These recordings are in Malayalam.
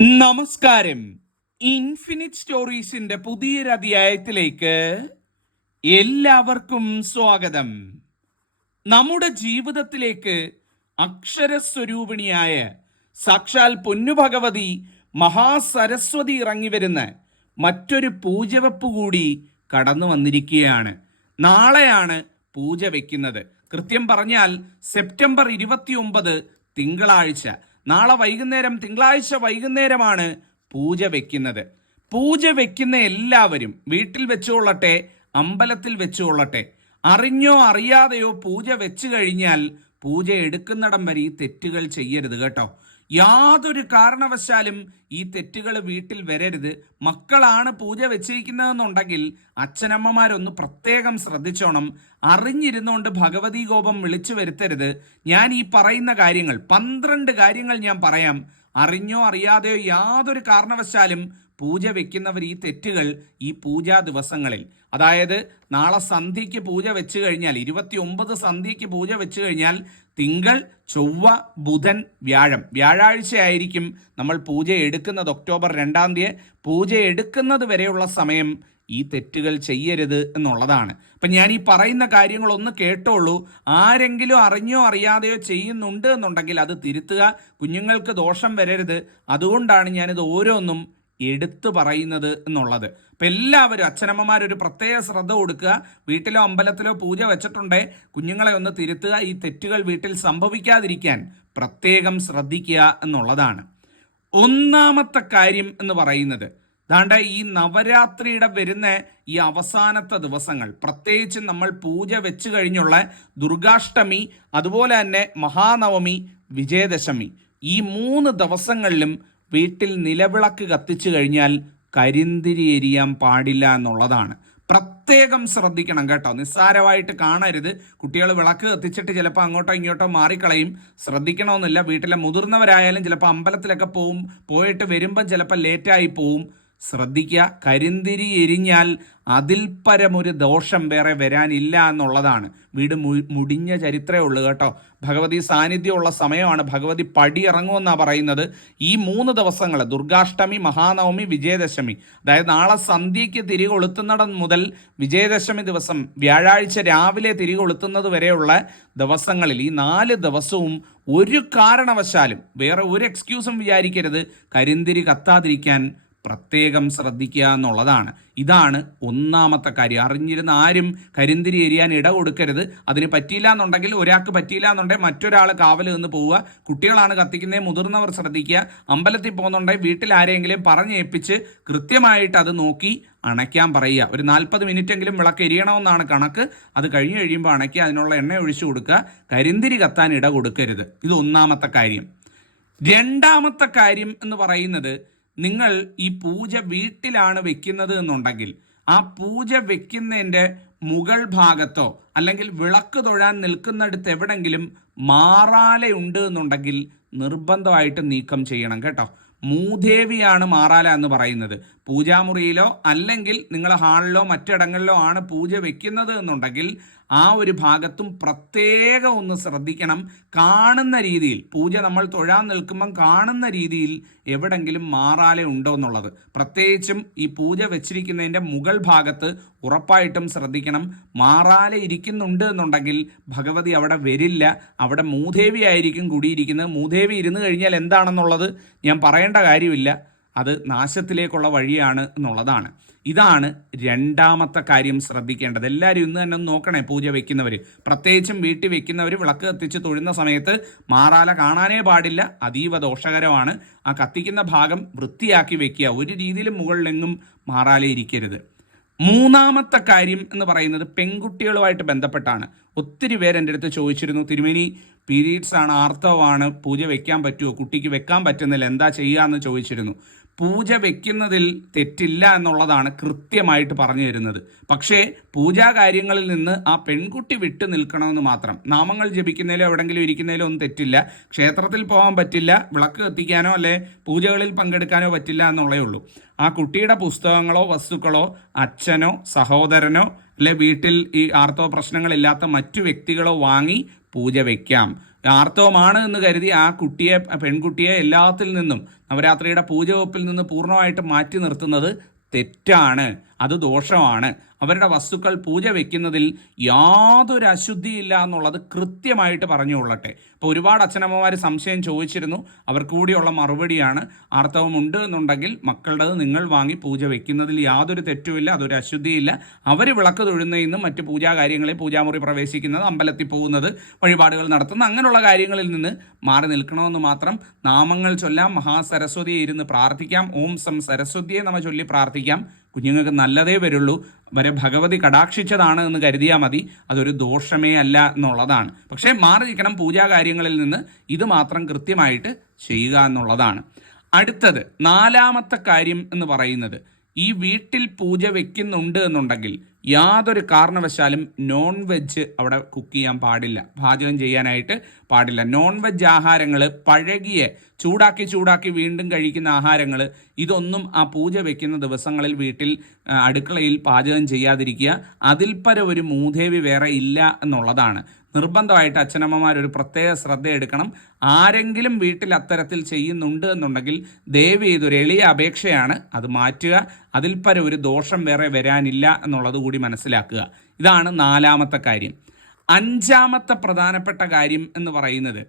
നമസ്കാരം. ഇൻഫിനിറ്റ് സ്റ്റോറീസിന്റെ പുതിയൊരു അധ്യായത്തിലേക്ക് എല്ലാവർക്കും സ്വാഗതം. നമ്മുടെ ജീവിതത്തിലേക്ക് അക്ഷരസ്വരൂപിണിയായ സാക്ഷാൽ പൊന്നുഭഗവതി മഹാസരസ്വതി ഇറങ്ങി വരുന്ന മറ്റൊരു പൂജവെപ്പ് കൂടി കടന്നു വന്നിരിക്കുകയാണ്. നാളെയാണ് പൂജ വയ്ക്കുന്നത് കൃത്യം പറഞ്ഞാൽ സെപ്റ്റംബർ ഇരുപത്തിയൊമ്പത് തിങ്കളാഴ്ച. നാളെ വൈകുന്നേരം തിങ്കളാഴ്ച വൈകുന്നേരമാണ് പൂജ വയ്ക്കുന്നത് പൂജ വയ്ക്കുന്ന എല്ലാവരും വീട്ടിൽ വെച്ചുകൊള്ളട്ടെ അമ്പലത്തിൽ വെച്ചുകൊള്ളട്ടെ. അറിഞ്ഞോ അറിയാതെയോ പൂജ വെച്ചു കഴിഞ്ഞാൽ പൂജ എടുക്കുന്നിടം വരെ ഈ തെറ്റുകൾ ചെയ്യരുത് കേട്ടോ. യാതൊരു കാരണവശാലും ഈ തെറ്റുകൾ വീട്ടിൽ വരരുത്. മക്കളാണ് പൂജ വെച്ചിരിക്കുന്നതെന്നുണ്ടെങ്കിൽ അച്ഛനമ്മമാരൊന്ന് പ്രത്യേകം ശ്രദ്ധിച്ചോണം. അറിഞ്ഞിരുന്നുകൊണ്ട് ഭഗവതി കോപം വിളിച്ചു വരുത്തരുത്. ഞാൻ ഈ പറയുന്ന കാര്യങ്ങൾ പന്ത്രണ്ട് കാര്യങ്ങൾ ഞാൻ പറയാം. അറിഞ്ഞോ അറിയാതെയോ യാതൊരു കാരണവശാലും പൂജ വെക്കുന്നവർ ഈ തെറ്റുകൾ ഈ പൂജാ ദിവസങ്ങളിൽ. അതായത് നാളെ സന്ധ്യയ്ക്ക് പൂജ വെച്ച് കഴിഞ്ഞാൽ ഇരുപത്തി ഒമ്പത് സന്ധ്യയ്ക്ക് പൂജ വെച്ച് കഴിഞ്ഞാൽ തിങ്കൾ ചൊവ്വ ബുധൻ വ്യാഴം. വ്യാഴാഴ്ചയായിരിക്കും നമ്മൾ പൂജ എടുക്കുന്നത് ഒക്ടോബർ രണ്ടാം തീയതി. പൂജ എടുക്കുന്നത് വരെയുള്ള സമയം ഈ തെറ്റുകൾ ചെയ്യരുത് എന്നുള്ളതാണ്. അപ്പം ഞാൻ ഈ പറയുന്ന കാര്യങ്ങളൊന്ന് കേട്ടോളൂ. ആരെങ്കിലും അറിഞ്ഞോ അറിയാതെയോ ചെയ്യുന്നുണ്ട് എന്നുണ്ടെങ്കിൽ അത് തിരുത്തുക. കുഞ്ഞുങ്ങൾക്ക് ദോഷം വരരുത്. അതുകൊണ്ടാണ് ഞാനിത് ഓരോന്നും എടുത്തു പറയുന്നത് എന്നുള്ളത്. അപ്പം എല്ലാവരും അച്ഛനമ്മമാർ ഒരു പ്രത്യേക ശ്രദ്ധ കൊടുക്കുക. വീട്ടിലോ അമ്പലത്തിലോ പൂജ വെച്ചിട്ടുണ്ടേ കുഞ്ഞുങ്ങളെ ഒന്ന് തിരുത്തുക. ഈ തെറ്റുകൾ വീട്ടിൽ സംഭവിക്കാതിരിക്കാൻ പ്രത്യേകം ശ്രദ്ധിക്കുക എന്നുള്ളതാണ്. ഒന്നാമത്തെ കാര്യം എന്ന് പറയുന്നത് ദാണ്ട ഈ നവരാത്രിയുടെ വരുന്ന ഈ അവസാനത്തെ ദിവസങ്ങൾ പ്രത്യേകിച്ച് നമ്മൾ പൂജ വെച്ച് കഴിഞ്ഞുള്ള ദുർഗാഷ്ടമി അതുപോലെ തന്നെ മഹാനവമി വിജയദശമി ഈ മൂന്ന് ദിവസങ്ങളിലും വീട്ടിൽ നിലവിളക്ക് കത്തിച്ചു കഴിഞ്ഞാൽ കരിന്തിരി എരിയാൻ പാടില്ല എന്നുള്ളതാണ്. പ്രത്യേകം ശ്രദ്ധിക്കണം കേട്ടോ. നിസ്സാരമായിട്ട് കാണരുത്. കുട്ടികൾ വിളക്ക് കത്തിച്ചിട്ട് ചിലപ്പോൾ അങ്ങോട്ടോ ഇങ്ങോട്ടോ മാറിക്കളയും. ശ്രദ്ധിക്കണമെന്നില്ല. വീട്ടിലെ മുതിർന്നവരായാലും ചിലപ്പോൾ അമ്പലത്തിലൊക്കെ പോവും പോയിട്ട് വരുമ്പം ചിലപ്പോൾ ലേറ്റായി പോവും. ശ്രദ്ധിക്കുക. കരിന്തിരി എരിഞ്ഞാൽ അതിൽ പരമൊരു ദോഷം വേറെ വരാനില്ല എന്നുള്ളതാണ്. വീട് മുടിഞ്ഞ ചരിത്രമേ ഉള്ളൂ കേട്ടോ. ഭഗവതി സാന്നിധ്യമുള്ള സമയമാണ് ഭഗവതി പടി ഇറങ്ങുമെന്നാണ് പറയുന്നത്. ഈ മൂന്ന് ദിവസങ്ങൾ ദുർഗാഷ്ടമി മഹാനവമി വിജയദശമി അതായത് നാളെ സന്ധ്യയ്ക്ക് തിരി കൊളുത്തുന്നിടം മുതൽ വിജയദശമി ദിവസം വ്യാഴാഴ്ച രാവിലെ തിരി കൊളുത്തുന്നത് വരെയുള്ള ദിവസങ്ങളിൽ ഈ നാല് ദിവസവും ഒരു കാരണവശാലും വേറെ ഒരു എക്സ്ക്യൂസും വിചാരിക്കരുത്. കരിന്തിരി കത്താതിരിക്കാൻ പ്രത്യേകം ശ്രദ്ധിക്കുക എന്നുള്ളതാണ്. ഇതാണ് ഒന്നാമത്തെ കാര്യം. അറിഞ്ഞിരുന്ന ആരും കരിന്തിരി എരിയാൻ ഇട കൊടുക്കരുത്. അതിന് പറ്റിയില്ല എന്നുണ്ടെങ്കിൽ ഒരാൾക്ക് പറ്റിയില്ല എന്നുണ്ടെങ്കിൽ മറ്റൊരാൾ കാവൽ നിന്ന് പോവുക. കുട്ടികളാണ് കത്തിക്കുന്നത് മുതിർന്നവർ ശ്രദ്ധിക്കുക. അമ്പലത്തിൽ പോകുന്നുണ്ടെങ്കിൽ വീട്ടിൽ ആരെങ്കിലും പറഞ്ഞേൽപ്പിച്ച് കൃത്യമായിട്ട് അത് നോക്കി അണയ്ക്കാൻ പറയുക. ഒരു നാൽപ്പത് മിനിറ്റെങ്കിലും വിളക്ക് എരിയണമെന്നാണ് കണക്ക്. അത് കഴിഞ്ഞ് കഴിയുമ്പോൾ അണയ്ക്കുക അതിനുള്ള എണ്ണ ഒഴിച്ചു കൊടുക്കുക. കരിന്തിരി കത്താൻ ഇട കൊടുക്കരുത്. ഇത് ഒന്നാമത്തെ കാര്യം. രണ്ടാമത്തെ കാര്യം എന്ന് പറയുന്നത് നിങ്ങൾ ഈ പൂജ വീട്ടിലാണ് വെക്കുന്നത് എന്നുണ്ടെങ്കിൽ ആ പൂജ വെക്കുന്നതിന്റെ മുകൾ ഭാഗത്തോ അല്ലെങ്കിൽ വിളക്ക് തൊഴാൻ നിൽക്കുന്നിടത്ത് എവിടെങ്കിലും മാറാലയുണ്ട് എന്നുണ്ടെങ്കിൽ നിർബന്ധമായിട്ട് നീക്കം ചെയ്യണം കേട്ടോ. മൂദേവിയാണ് മാറാല എന്ന് പറയുന്നത്. പൂജാമുറിയിലോ അല്ലെങ്കിൽ നിങ്ങൾ ഹാളിലോ മറ്റിടങ്ങളിലോ ആണ് പൂജ വെക്കുന്നത് എന്നുണ്ടെങ്കിൽ ആ ഒരു ഭാഗത്തും പ്രത്യേകം ഒന്ന് ശ്രദ്ധിക്കണം. കാണുന്ന രീതിയിൽ പൂജ നമ്മൾ തൊഴാൻ നിൽക്കുമ്പം കാണുന്ന രീതിയിൽ എവിടെങ്കിലും മാറാലേ ഉണ്ടോ എന്നുള്ളത്. പ്രത്യേകിച്ചും ഈ പൂജ വെച്ചിരിക്കുന്നതിന്റെ മുകൾ ഭാഗത്ത് ഉറപ്പായിട്ടും ശ്രദ്ധിക്കണം. മാറാലെ ഇരിക്കുന്നുണ്ട് എന്നുണ്ടെങ്കിൽ ഭഗവതി അവിടെ വരില്ല. അവിടെ മൂദേവി ആയിരിക്കും കൂടിയിരിക്കുന്നത്. മൂദേവി ഇരുന്ന് കഴിഞ്ഞാൽ എന്താണെന്നുള്ളത് ഞാൻ പറയേണ്ട കാര്യമില്ല. അത് നാശത്തിലേക്കുള്ള വഴിയാണ് എന്നുള്ളതാണ്. ഇതാണ് രണ്ടാമത്തെ കാര്യം ശ്രദ്ധിക്കേണ്ടത്. എല്ലാവരും ഇന്ന് തന്നെ ഒന്ന് നോക്കണേ പൂജ വെക്കുന്നവർ പ്രത്യേകിച്ചും വീട്ടിൽ വെക്കുന്നവർ വിളക്ക് കത്തിച്ച് തൊഴുന്ന സമയത്ത് മാറാല കാണാനേ പാടില്ല അതീവ ദോഷകരമാണ്. ആ കത്തിക്കുന്ന ഭാഗം വൃത്തിയാക്കി വെക്കുക. ഒരു രീതിയിലും മുകളിലെങ്ങും മാറാല ഇരിക്കരുത്. മൂന്നാമത്തെ കാര്യം എന്ന് പറയുന്നത് പെൺകുട്ടികളുമായിട്ട് ബന്ധപ്പെട്ടാണ്. ഒത്തിരി പേര് എന്റെ അടുത്ത് ചോദിച്ചിരുന്നു തിരുമേനി പീരീഡ്സ് ആണ് ആർത്തവമാണ് പൂജ വെക്കാൻ പറ്റുമോ കുട്ടിക്ക് വെക്കാൻ പറ്റുന്നില്ല എന്താ ചെയ്യുക എന്ന് ചോദിച്ചിരുന്നു. പൂജ വെക്കുന്നതിൽ തെറ്റില്ല എന്നുള്ളതാണ് കൃത്യമായിട്ട് പറഞ്ഞു തരുന്നത്. പക്ഷേ പൂജാ കാര്യങ്ങളിൽ നിന്ന് ആ പെൺകുട്ടി വിട്ടു നിൽക്കണമെന്ന് മാത്രം. നാമങ്ങൾ ജപിക്കുന്നതിലോ എവിടെങ്കിലും ഇരിക്കുന്നതിലോ ഒന്നും തെറ്റില്ല. ക്ഷേത്രത്തിൽ പോകാൻ പറ്റില്ല വിളക്ക് കത്തിക്കാനോ അല്ലെ പൂജകളിൽ പങ്കെടുക്കാനോ പറ്റില്ല എന്നുള്ളേ ഉള്ളൂ. ആ കുട്ടിയുടെ പുസ്തകങ്ങളോ വസ്തുക്കളോ അച്ഛനോ സഹോദരനോ അല്ലെ വീട്ടിൽ ഈ ആർത്തവ പ്രശ്നങ്ങളില്ലാത്ത മറ്റു വ്യക്തികളോ വാങ്ങി പൂജ വെക്കാം. ആർത്തവമാണ് എന്ന് കരുതി ആ കുട്ടിയെ പെൺകുട്ടിയെ എല്ലാത്തിൽ നിന്നും നവരാത്രിയുടെ പൂജവെപ്പിൽ നിന്ന് പൂർണമായിട്ട് മാറ്റി നിർത്തുന്നത് തെറ്റാണ്. അത് ദോഷമാണ്. അവരുടെ വസ്തുക്കൾ പൂജ വെക്കുന്നതിൽ യാതൊരു അശുദ്ധിയില്ല എന്നുള്ളത് കൃത്യമായിട്ട് പറഞ്ഞു കൊള്ളട്ടെ ഇപ്പോൾ ഒരുപാട് അച്ഛനമ്മമാർ സംശയം ചോദിച്ചിരുന്നു. അവർക്ക് കൂടിയുള്ള മറുപടിയാണ്. ആർത്തവമുണ്ട് എന്നുണ്ടെങ്കിൽ മക്കളുടേത് നിങ്ങൾ വാങ്ങി പൂജ വെക്കുന്നതിൽ യാതൊരു തെറ്റുമില്ല അതൊരു അശുദ്ധിയില്ല. അവർ വിളക്ക് തൊഴുന്നതിന്നും മറ്റ് പൂജാ കാര്യങ്ങളിൽ പൂജാമുറി പ്രവേശിക്കുന്നത് അമ്പലത്തിൽ പോകുന്നത് വഴിപാടുകൾ നടത്തുന്ന അങ്ങനെയുള്ള കാര്യങ്ങളിൽ നിന്ന് മാറി നിൽക്കണമെന്ന് മാത്രം നാമങ്ങൾ ചൊല്ലാം മഹാസരസ്വതിയെ ഇരുന്ന് പ്രാർത്ഥിക്കാം. ഓം സം സരസ്വതിയെ നമ്മൾ ചൊല്ലി പ്രാർത്ഥിക്കാം. കുഞ്ഞുങ്ങൾക്ക് നല്ലതേ വരുള്ളൂ. വരെ ഭഗവതി കടാക്ഷിച്ചതാണ് എന്ന് കരുതിയാൽ മതി. അതൊരു ദോഷമേ അല്ല എന്നുള്ളതാണ്. പക്ഷേ മാറി നിൽക്കണം പൂജാ കാര്യങ്ങളിൽ നിന്ന് ഇത് മാത്രം കൃത്യമായിട്ട് ചെയ്യുക എന്നുള്ളതാണ്. അടുത്തത് നാലാമത്തെ കാര്യം എന്ന് പറയുന്നത് ഈ വീട്ടിൽ പൂജ വെക്കുന്നുണ്ട് എന്നുണ്ടെങ്കിൽ യാതൊരു കാരണവശാലും നോൺ വെജ് അവിടെ കുക്ക് ചെയ്യാൻ പാടില്ല. പാചകം ചെയ്യാനായിട്ട് പാടില്ല. നോൺ വെജ് ആഹാരങ്ങൾ പഴകിയ ചൂടാക്കി ചൂടാക്കി വീണ്ടും കഴിക്കുന്ന ആഹാരങ്ങൾ ഇതൊന്നും ആ പൂജ വെക്കുന്ന ദിവസങ്ങളിൽ വീട്ടിൽ അടുക്കളയിൽ പാചകം ചെയ്യാതിരിക്കുക. അതിൽപ്പര പര ഒരു മൂദേവി വേറെ ഇല്ല എന്നുള്ളതാണ്. നിർബന്ധമായിട്ട് അച്ഛനമ്മമാർ ഒരു പ്രത്യേക ശ്രദ്ധ എടുക്കണം. ആരെങ്കിലും വീട്ടിൽ അത്തരത്തിൽ ചെയ്യുന്നുണ്ട് എന്നുണ്ടെങ്കിൽ ദയവ് ചെയ്തൊരു എളിയ അപേക്ഷയാണ് അത് മാറ്റുക. അതിൽ പര ഒരു ദോഷം വേറെ വരാനില്ല എന്നുള്ളത് കൂടി മനസ്സിലാക്കുക. ഇതാണ് നാലാമത്തെ കാര്യം. അഞ്ചാമത്തെ പ്രധാനപ്പെട്ട കാര്യം എന്ന് പറയുന്നത്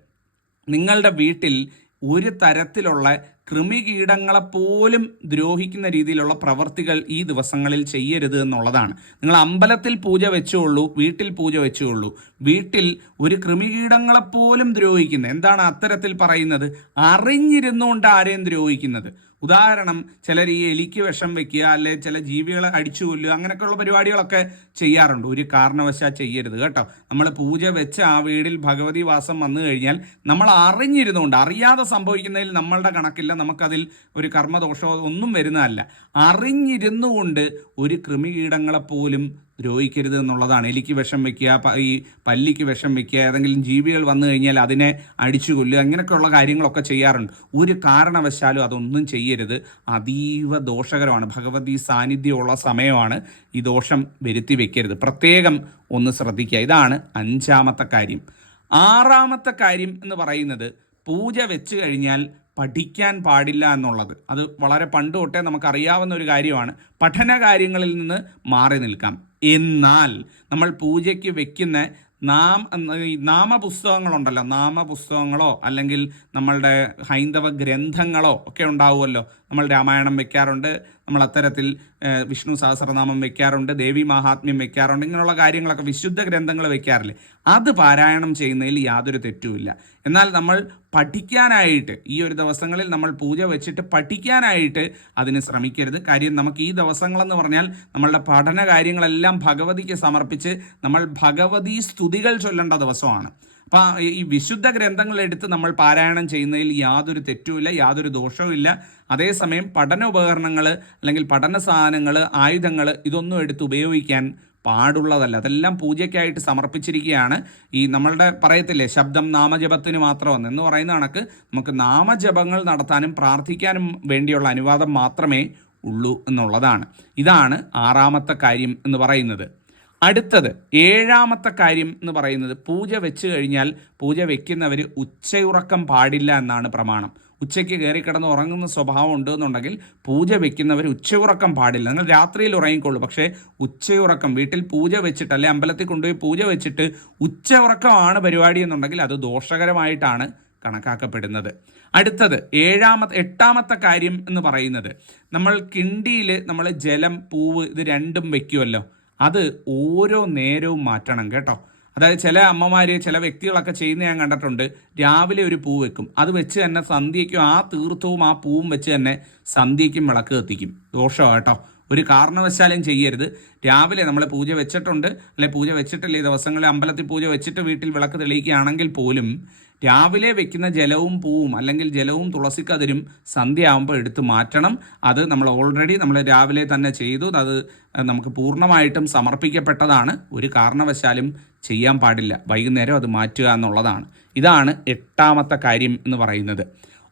നിങ്ങളുടെ വീട്ടിൽ ഒരു തരത്തിലുള്ള കൃമികീടങ്ങളെ പോലും ദ്രോഹിക്കുന്ന രീതിയിലുള്ള പ്രവർത്തികൾ ഈ ദിവസങ്ങളിൽ ചെയ്യരുത് എന്നുള്ളതാണ്. നിങ്ങൾ അമ്പലത്തിൽ പൂജ വെച്ചുള്ളൂ വീട്ടിൽ പൂജ വെച്ചുള്ളൂ വീട്ടിൽ ഒരു കൃമികീടങ്ങളെപ്പോലും ദ്രോഹിക്കുന്നത് എന്താണ് അത്തരത്തിൽ പറയുന്നത്? അറിഞ്ഞിരുന്നുകൊണ്ട് ആരെയും ദ്രോഹിക്കുന്നത്. ഉദാഹരണം ചിലർ ഈ എലിക്ക് വിഷം വെക്കുക അല്ലെ ചില ജീവികളെ അടിച്ചു കൊല്ലുക അങ്ങനെയൊക്കെയുള്ള പരിപാടികളൊക്കെ ചെയ്യാറുണ്ട്. ഒരു കാരണവശാൽ ചെയ്യരുത് കേട്ടോ. നമ്മൾ പൂജ വെച്ച ആ വീടിൽ ഭഗവതി വാസം വന്നു കഴിഞ്ഞാൽ നമ്മൾ അറിഞ്ഞിരുന്നുകൊണ്ട് അറിയാതെ സംഭവിക്കുന്നതിൽ നമ്മളുടെ കണക്കില്ല നമുക്കതിൽ ഒരു കർമ്മദോഷമോ ഒന്നും വരുന്നതല്ല. അറിഞ്ഞിരുന്നുകൊണ്ട് ഒരു കൃമികീടങ്ങളെ പോലും ദ്രോഹിക്കരുത് എന്നുള്ളതാണ്. എലിക്ക് വിഷം വെക്കുക ഈ പല്ലിക്ക് വിഷം വെക്കുക ഏതെങ്കിലും ജീവികൾ വന്നു കഴിഞ്ഞാൽ അതിനെ അടിച്ചു കൊല്ലുക അങ്ങനെയൊക്കെയുള്ള കാര്യങ്ങളൊക്കെ ചെയ്യാറുണ്ട്. ഒരു കാരണവശാലും അതൊന്നും ചെയ്യരുത്. അതീവ ദോഷകരമാണ്. ഭഗവതി സാന്നിധ്യമുള്ള സമയമാണ് ഈ ദോഷം വരുത്തി വെക്കരുത്. പ്രത്യേകം ഒന്ന് ശ്രദ്ധിക്കുക. ഇതാണ് അഞ്ചാമത്തെ കാര്യം. ആറാമത്തെ കാര്യം എന്ന് പറയുന്നത് പൂജ വെച്ച് കഴിഞ്ഞാൽ പഠിക്കാൻ പാടില്ല എന്നുള്ളത്. അത് വളരെ പണ്ട് തൊട്ടേ നമുക്കറിയാവുന്ന ഒരു കാര്യമാണ്. പഠന കാര്യങ്ങളിൽ നിന്ന് മാറി നിൽക്കാം. എന്നാൽ നമ്മൾ പൂജയ്ക്ക് വെക്കുന്ന നാം നാമപുസ്തകങ്ങളുണ്ടല്ലോ നാമപുസ്തകങ്ങളോ അല്ലെങ്കിൽ നമ്മളുടെ ഹൈന്ദവ ഗ്രന്ഥങ്ങളോ ഒക്കെ ഉണ്ടാവുമല്ലോ. നമ്മൾ രാമായണം വെക്കാറുണ്ട് നമ്മൾ അത്തരത്തിൽ വിഷ്ണു സഹസ്രനാമം വെക്കാറുണ്ട് ദേവി മഹാത്മ്യം വെക്കാറുണ്ട് ഇങ്ങനെയുള്ള കാര്യങ്ങളൊക്കെ വിശുദ്ധ ഗ്രന്ഥങ്ങൾ വെക്കാറില്ലേ? അത് പാരായണം ചെയ്യുന്നതിൽ യാതൊരു തെറ്റുമില്ല. എന്നാൽ നമ്മൾ പഠിക്കാനായിട്ട് ഈ ഒരു ദിവസങ്ങളിൽ നമ്മൾ പൂജ വെച്ചിട്ട് പഠിക്കാനായിട്ട് അതിന് ശ്രമിക്കരുത്. കാര്യം നമുക്ക് ഈ ദിവസങ്ങളെന്ന് പറഞ്ഞാൽ നമ്മളുടെ പഠന കാര്യങ്ങളെല്ലാം ഭഗവതിക്ക് സമർപ്പിച്ച് നമ്മൾ ഭഗവതി സ്തുതികൾ ചൊല്ലേണ്ട ദിവസമാണ്. അപ്പം ഈ വിശുദ്ധ ഗ്രന്ഥങ്ങൾ എടുത്ത് നമ്മൾ പാരായണം ചെയ്യുന്നതിൽ യാതൊരു തെറ്റുമില്ല യാതൊരു ദോഷവുമില്ല അതേസമയം പഠന ഉപകരണങ്ങൾ അല്ലെങ്കിൽ പഠന സാധനങ്ങൾ ആയുധങ്ങൾ ഇതൊന്നും എടുത്ത് ഉപയോഗിക്കാൻ പാടുള്ളതല്ല. അതെല്ലാം പൂജയ്ക്കായിട്ട് സമർപ്പിച്ചിരിക്കുകയാണ്. ഈ നമ്മളുടെ പറയത്തില്ലേ ശബ്ദം നാമജപത്തിന് മാത്രമെന്ന് എന്ന് പറയുന്ന കണക്ക് നമുക്ക് നാമജപങ്ങൾ നടത്താനും പ്രാർത്ഥിക്കാനും വേണ്ടിയുള്ള അനുവാദം മാത്രമേ ഉള്ളൂ എന്നുള്ളതാണ്. ഇതാണ് ആറാമത്തെ കാര്യം എന്ന് പറയുന്നത്. അടുത്തത് ഏഴാമത്തെ കാര്യം എന്ന് പറയുന്നത് പൂജ വെച്ച് കഴിഞ്ഞാൽ പൂജ വെക്കുന്നവർ ഉച്ചയുറക്കം പാടില്ല എന്നാണ് പ്രമാണം. ഉച്ചയ്ക്ക് കയറി കിടന്ന് ഉറങ്ങുന്ന സ്വഭാവം ഉണ്ട് എന്നുണ്ടെങ്കിൽ പൂജ വെക്കുന്നവർ ഉച്ചയുറക്കം പാടില്ല. നിങ്ങൾ രാത്രിയിൽ ഉറങ്ങിക്കോളൂ. പക്ഷേ ഉച്ചയുറക്കം വീട്ടിൽ പൂജ വെച്ചിട്ട് അല്ലെ അമ്പലത്തിൽ കൊണ്ടുപോയി പൂജ വെച്ചിട്ട് ഉച്ച ഉച്ചയുറക്കമാണ് പരിപാടി എന്നുണ്ടെങ്കിൽ അത് ദോഷകരമായിട്ടാണ് കണക്കാക്കപ്പെടുന്നത്. അടുത്തത് ഏഴാമത്തെ എട്ടാമത്തെ കാര്യം എന്ന് പറയുന്നത് നമ്മൾ കിണ്ടിയിൽ നമ്മൾ ജലം പൂവ് ഇത് രണ്ടും വെക്കുമല്ലോ അത് ഓരോ നേരവും മാറ്റണം കേട്ടോ. അതായത് ചില അമ്മമാർ ചില വ്യക്തികളൊക്കെ ചെയ്യുന്ന ഞാൻ കണ്ടിട്ടുണ്ട്. രാവിലെ ഒരു പൂ വെക്കും. അത് വെച്ച് തന്നെ സന്ധ്യയ്ക്കും ആ തീർത്ഥവും ആ പൂവും വെച്ച് തന്നെ സന്ധ്യയ്ക്കും വിളക്ക് കത്തിക്കും. ദോഷമാണ് കേട്ടോ. ഒരു കാരണവശാലും ചെയ്യരുത്. രാവിലെ നമ്മൾ പൂജ വെച്ചിട്ടുണ്ട്. അല്ലെ പൂജ വെച്ചിട്ടില്ല ഈ ദിവസങ്ങളിൽ അമ്പലത്തിൽ പൂജ വെച്ചിട്ട് വീട്ടിൽ വിളക്ക് തെളിയിക്കുകയാണെങ്കിൽ പോലും രാവിലെ വെക്കുന്ന ജലവും പൂവും അല്ലെങ്കിൽ ജലവും തുളസിക്കതിരും സന്ധ്യ ആകുമ്പോൾ എടുത്തു മാറ്റണം. അത് നമ്മൾ ഓൾറെഡി നമ്മൾ രാവിലെ തന്നെ ചെയ്തു. അത് നമുക്ക് പൂർണമായിട്ടും സമർപ്പിക്കപ്പെട്ടതാണ്. ഒരു കാരണവശാലും ചെയ്യാൻ പാടില്ല. വൈകുന്നേരം അത് മാറ്റുക എന്നുള്ളതാണ്. ഇതാണ് എട്ടാമത്തെ കാര്യം എന്ന് പറയുന്നത്.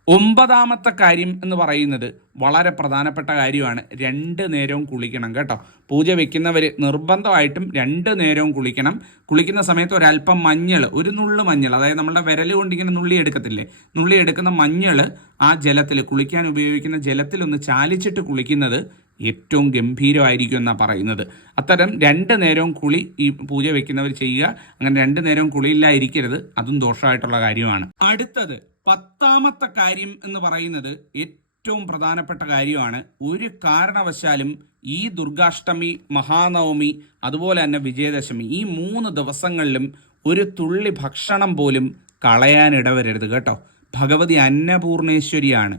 ഒമ്പതാമത്തെ കാര്യം എന്ന് പറയുന്നത് വളരെ പ്രധാനപ്പെട്ട കാര്യമാണ്. രണ്ട് നേരവും കുളിക്കണം കേട്ടോ. പൂജ വെക്കുന്നവർ നിർബന്ധമായിട്ടും രണ്ട് നേരവും കുളിക്കണം. കുളിക്കുന്ന സമയത്ത് ഒരല്പം മഞ്ഞൾ ഒരു നുള്ളു മഞ്ഞൾ അതായത് നമ്മുടെ വിരൽ കൊണ്ടിങ്ങനെ നുള്ളി എടുക്കത്തില്ലേ? നുള്ളി എടുക്കുന്ന മഞ്ഞൾ ആ ജലത്തിൽ കുളിക്കാൻ ഉപയോഗിക്കുന്ന ജലത്തിലൊന്ന് ചാലിച്ചിട്ട് കുളിക്കുന്നത് ഏറ്റവും ഗംഭീരമായിരിക്കും എന്നാണ് പറയുന്നത്. അത്തരം രണ്ട് നേരവും കുളി ഈ പൂജ വെക്കുന്നവർ ചെയ്യുക. അങ്ങനെ രണ്ട് നേരവും കുളിയില്ലായിരിക്കരുത്. അതും ദോഷമായിട്ടുള്ള കാര്യമാണ്. അടുത്തത് പത്താമത്തെ കാര്യം എന്ന് പറയുന്നത് ഏറ്റവും പ്രധാനപ്പെട്ട കാര്യമാണ്. ഒരു കാരണവശാലും ഈ ദുർഗാഷ്ടമി മഹാനവമി അതുപോലെ തന്നെ വിജയദശമി ഈ മൂന്ന് ദിവസങ്ങളിലും ഒരു തുള്ളി ഭക്ഷണം പോലും കളയാനിടവരരുത് കേട്ടോ. ഭഗവതി അന്നപൂർണേശ്വരിയാണ്.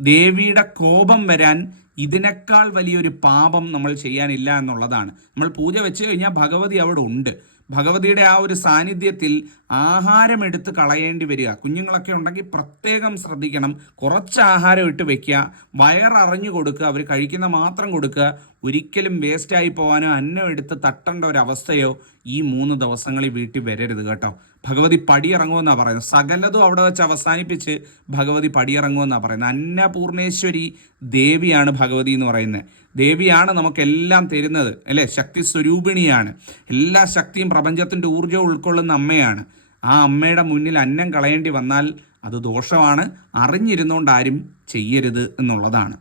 ദേവിയുടെ കോപം വരാൻ ഇതിനേക്കാൾ വലിയൊരു പാപം നമ്മൾ ചെയ്യാനില്ല എന്നുള്ളതാണ്. നമ്മൾ പൂജ വെച്ച് കഴിഞ്ഞാൽ ഭഗവതി അവിടെ ഉണ്ട്. ഭഗവതിയുടെ ആ ഒരു സാന്നിധ്യത്തിൽ ആഹാരം എടുത്ത് കളയേണ്ടി വരിക. കുഞ്ഞുങ്ങളൊക്കെ ഉണ്ടെങ്കിൽ പ്രത്യേകം ശ്രദ്ധിക്കണം. കുറച്ച് ആഹാരം ഇട്ട് വെക്കുക. വയററിഞ്ഞു കൊടുക്കുക. അവർ കഴിക്കുന്ന മാത്രം കൊടുക്കുക. ഒരിക്കലും വേസ്റ്റായി പോകാനോ അന്നം എടുത്ത് തട്ടേണ്ട ഒരു അവസ്ഥയോ ഈ മൂന്ന് ദിവസങ്ങളിൽ വീട്ടിൽ വരരുത് കേട്ടോ. ഭഗവതി പടിയിറങ്ങുമെന്നാണ് പറയുന്നത്. സകലതും അവിടെ വെച്ച് അവസാനിപ്പിച്ച് ഭഗവതി പടിയിറങ്ങുമെന്നാണ് പറയുന്നത്. അന്നപൂർണേശ്വരി ദേവിയാണ് ഭഗവതി എന്ന് പറയുന്നത്. ദേവിയാണ് നമുക്കെല്ലാം തരുന്നത്. അല്ലേ? ശക്തി സ്വരൂപിണിയാണ് എല്ലാ ശക്തിയും പ്രപഞ്ചത്തിന്റെ ഊർജം ഉൾക്കൊള്ളുന്ന അമ്മയാണ്. ആ അമ്മയുടെ മുന്നിൽ അന്നം കളയേണ്ടി വന്നാൽ അത് ദോഷമാണ്. അറിഞ്ഞിരുന്നുകൊണ്ട് ആരും ചെയ്യരുത് എന്നുള്ളതാണ്.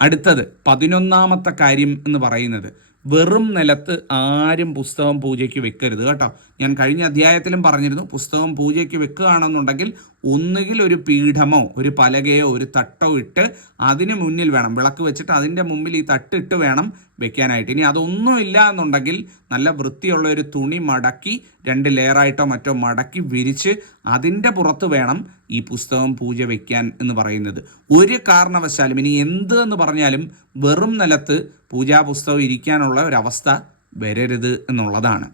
അടുത്തത് പതിനൊന്നാമത്തെ കാര്യം എന്ന് പറയുന്നത്. വെറും നിലത്ത് ആരും പുസ്തകം പൂജയ്ക്ക് വെക്കരുത്. കേട്ടോ? ഞാൻ കഴിഞ്ഞ അധ്യായത്തിലും പറഞ്ഞിരുന്നു പുസ്തകം പൂജയ്ക്ക് വെക്കുകയാണെന്നുണ്ടെങ്കിൽ ഒന്നുകിൽ ഒരു പീഠമോ ഒരു പലകയോ ഒരു തട്ടോ ഇട്ട് അതിന് മുന്നിൽ വേണം. വിളക്ക് വെച്ചിട്ട് അതിന്റെ മുമ്പിൽ ഈ തട്ടിട്ട് വേണം വെക്കാനായിട്ട്. ഇനി അതൊന്നും ഇല്ല എന്നുണ്ടെങ്കിൽ നല്ല വൃത്തിയുള്ള ഒരു തുണി മടക്കി രണ്ട് ലെയറായിട്ടോ മറ്റോ മടക്കി വിരിച്ച് അതിന്റെ പുറത്ത് വേണം ഈ പുസ്തകം പൂജ വയ്ക്കാൻ എന്ന് പറയുന്നത്. ഒരു കാരണവശാലും ഇനി എന്ത് എന്ന് പറഞ്ഞാലും വെറും നിലത്ത് പൂജാപുസ്തകം ഇരിക്കാനുള്ള ഒരവസ്ഥ വരരുത് എന്നുള്ളതാണ്.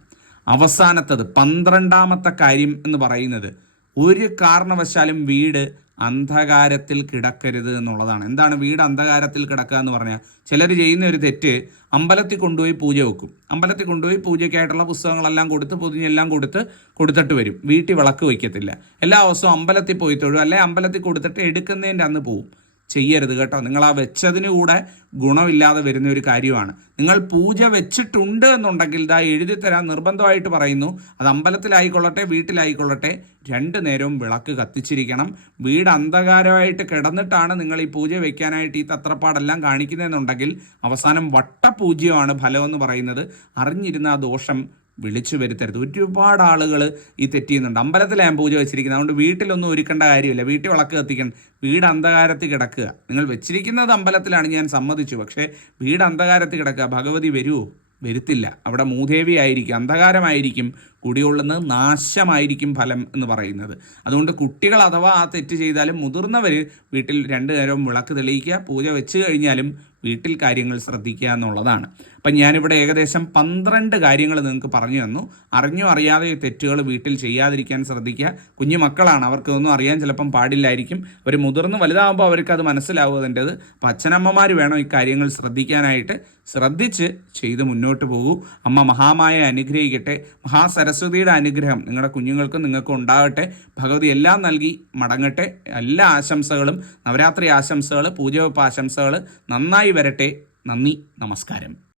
അവസാനത്തത് പന്ത്രണ്ടാമത്തെ കാര്യം എന്ന് പറയുന്നത് ഒരു കാരണവശാലും വീട് അന്ധകാരത്തിൽ കിടക്കരുത് എന്നുള്ളതാണ്. എന്താണ് വീട് അന്ധകാരത്തിൽ കിടക്കുക എന്ന് പറഞ്ഞാൽ? ചിലർ ചെയ്യുന്ന ഒരു തെറ്റ് അമ്പലത്തിൽ കൊണ്ടുപോയി പൂജ വെക്കും. അമ്പലത്തിൽ കൊണ്ടുപോയി പൂജയ്ക്കായിട്ടുള്ള പുസ്തകങ്ങളെല്ലാം കൊടുത്ത് പൊതിഞ്ഞെല്ലാം കൊടുത്ത് കൊടുത്തിട്ട് വരും. വീട്ടിൽ വിളക്ക് വയ്ക്കത്തില്ല. എല്ലാ ദിവസവും അമ്പലത്തിൽ പോയി തൊഴും. അല്ലെ അമ്പലത്തിൽ കൊടുത്തിട്ട് എടുക്കുന്നതിന്റെ അന്ന് പോവും. ചെയ്യരുത് കേട്ടോ. നിങ്ങൾ ആ വെച്ചതിന് കൂടെ ഗുണമില്ലാതെ വരുന്ന ഒരു കാര്യമാണ്. നിങ്ങൾ പൂജ വെച്ചിട്ടുണ്ട് എന്നുണ്ടെങ്കിൽ ഇതാ എഴുതി തരാൻ നിർബന്ധമായിട്ട് പറയുന്നു അത് അമ്പലത്തിലായിക്കൊള്ളട്ടെ വീട്ടിലായിക്കൊള്ളട്ടെ രണ്ട് നേരവും വിളക്ക് കത്തിച്ചിരിക്കണം. വീട് അന്ധകാരമായിട്ട് കിടന്നിട്ടാണ് നിങ്ങൾ ഈ പൂജ വെക്കാനായിട്ട് ഈ തത്രപ്പാടെല്ലാം കാണിക്കുന്നതെന്നുണ്ടെങ്കിൽ അവസാനം വട്ടപൂജ്യമാണ് ഫലമെന്ന് പറയുന്നത്. അറിഞ്ഞിരുന്ന ആ ദോഷം വിളിച്ചു വരുത്തരുത്. ഒരുപാട് ആളുകൾ ഈ തെറ്റിയുന്നുണ്ട് അമ്പലത്തിലാണ് പൂജ വെച്ചിരിക്കുന്നത്. അതുകൊണ്ട് വീട്ടിലൊന്നും ഒരുക്കേണ്ട കാര്യമില്ല. വീട്ടിൽ വിളക്ക് കത്തിക്കണം. വീട് അന്ധകാരത്തിൽ കിടക്കുക. നിങ്ങൾ വെച്ചിരിക്കുന്നത് അമ്പലത്തിലാണ് ഞാൻ സമ്മതിച്ചു. പക്ഷേ വീട് അന്ധകാരത്തിൽ കിടക്കുക. ഭഗവതി വരുമോ വരുത്തില്ല. അവിടെ മൂദേവി ആയിരിക്കും. അന്ധകാരമായിരിക്കും. കുടികൊള്ളുന്നത് നാശമായിരിക്കും ഫലം എന്ന് പറയുന്നത്. അതുകൊണ്ട് കുട്ടികൾ അഥവാ ആ തെറ്റ് ചെയ്താലും മുതിർന്നവർ വീട്ടിൽ രണ്ടു നേരവും വിളക്ക് തെളിയിക്കുക പൂജ വെച്ച് കഴിഞ്ഞാലും വീട്ടിൽ കാര്യങ്ങൾ ശ്രദ്ധിക്കുക എന്നുള്ളതാണ്. അപ്പം ഞാനിവിടെ ഏകദേശം പന്ത്രണ്ട് കാര്യങ്ങൾ നിങ്ങൾക്ക് പറഞ്ഞു തന്നു. അറിഞ്ഞോ അറിയാതെ തെറ്റുകൾ വീട്ടിൽ ചെയ്യാതിരിക്കാൻ ശ്രദ്ധിക്കുക. കുഞ്ഞു മക്കളാണ് അവർക്ക് ഒന്നും അറിയാൻ ചിലപ്പം പാടില്ലായിരിക്കും. അവർ മുതിർന്ന് വലുതാകുമ്പോൾ അവർക്ക് അത് മനസ്സിലാവുക അതിന്റെത് അപ്പം അച്ഛനമ്മമാർ വേണം ഇക്കാര്യങ്ങൾ കാര്യങ്ങൾ ശ്രദ്ധിക്കാനായിട്ട്. ശ്രദ്ധിച്ച് ചെയ്ത് മുന്നോട്ട് പോകൂ. അമ്മ മഹാമായ അനുഗ്രഹിക്കട്ടെ. മഹാസരസ്വതിയുടെ അനുഗ്രഹം നിങ്ങളുടെ കുഞ്ഞുങ്ങൾക്കും നിങ്ങൾക്കും ഉണ്ടാകട്ടെ. ഭഗവതി എല്ലാം നൽകി മടങ്ങട്ടെ. എല്ലാ ആശംസകളും നവരാത്രി ആശംസകൾ പൂജവെപ്പ് ആശംസകൾ നന്നായി വരട്ടെ. നന്ദി നമസ്കാരം.